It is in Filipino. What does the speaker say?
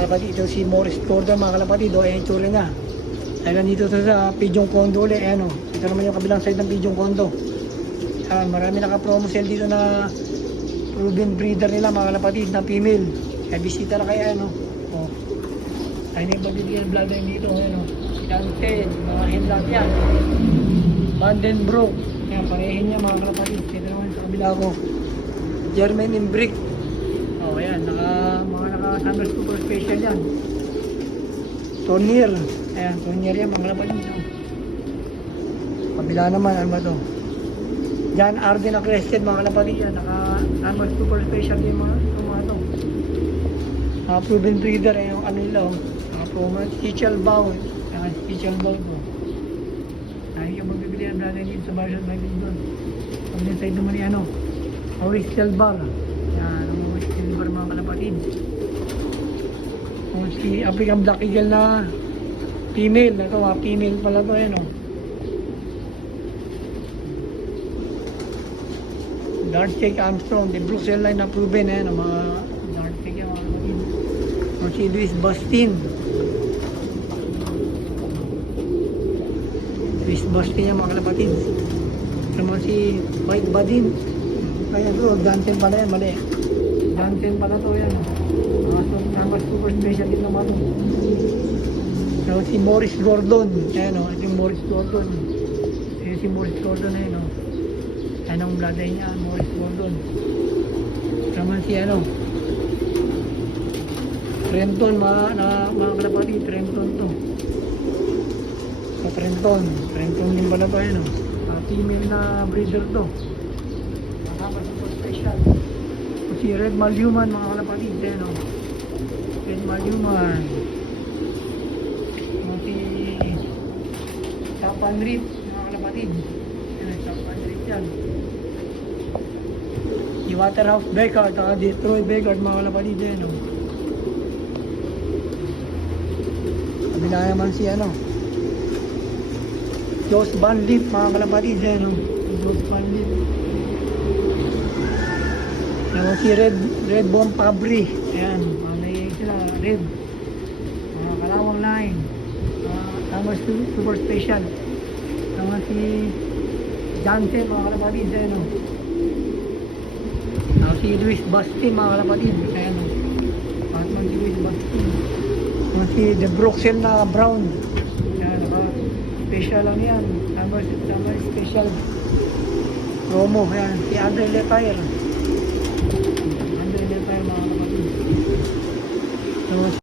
kalapatid. Ito si Morris Gordon mga kalapatid. O, ayan yung tsura niya. Ayan, nandito sa Pigeon Condo ulit. Ayan o. Ito naman yung kabilang side ng Pigeon Condo. Ayan, marami naka-promo sale dito na proven breeder nila mga kalapatid na female. Kaya bisita na kaya ano. O. Ayan yung pagbibigyan vlog na dito. Ayan o. Janten, mga henlat yan. Vandenbroek. Ayan, parehin niya mga kalapatid. Ito naman sa kabila ko. German in brick. O, ayan. Mga naka-summer super special yan. Tonier. Ayan, Tonier yan mga kalapatid. Kabila naman, ano ba ito? John Arden na crested mga kalapatid yan. Naka-summer super special yung mga ito. Proven breeder. Ayan yung ano nila. Naka-promo. Special bow. Ayan, special bow ito. Ayan yung magbibili ang brother dito sa Barson Bible doon. Pag yung side naman yung ano. Maurice Silvar. Ayan, ang Maurice Silvar mga kalapatid. O si African Black Eagle na female na ito, female pala ito, ayan o. Dartek Armstrong, the Bruxelles line na proven, ayan o, mga Dartek yung mga kapatid. O si Luis Bastin. Luis Bastin yung mga kalapatid. Naman si White Badin. Ayan ito, Danten pala yan, mali. Danten pala ito, ayan o. Mga super special din naman ito. So, si Morris Gordon. Ayan o, ito yung Morris Gordon. Ayan si Morris Gordon, ayan o. Ayan ang bladay niya, Morris Gordon. Naman si ano, Trenton, mga kalapatid, Trenton to. So, Trenton din pala to, ayan o. Female na breeder to. Mga super special. So, si Red Maluman, mga kalapatid, ayan o. Red Maluman. Chapan Reef, mga kalapatid. Chapan Reef yan. Si Waterhouse Beckard, Detroit Beckard, mga kalapatid yan. Kabila naman si ano, Jos Van Leaf, mga kalapatid yan. Jos Van Leaf. Naman si Red Bomb Fabri. Ayan, may sila, Red. Mga kalawang line. Tama super special. Tama si Jansen, mga kalapatid. Ayan o. Tama si Luis Bastin, mga kalapatid. Ayan o. Tama si Luis Bastin. Tama si The Bruxelles na Brown. Ayan o. Special lang yan. Tama special promo. Ayan. Si Andre Letaire.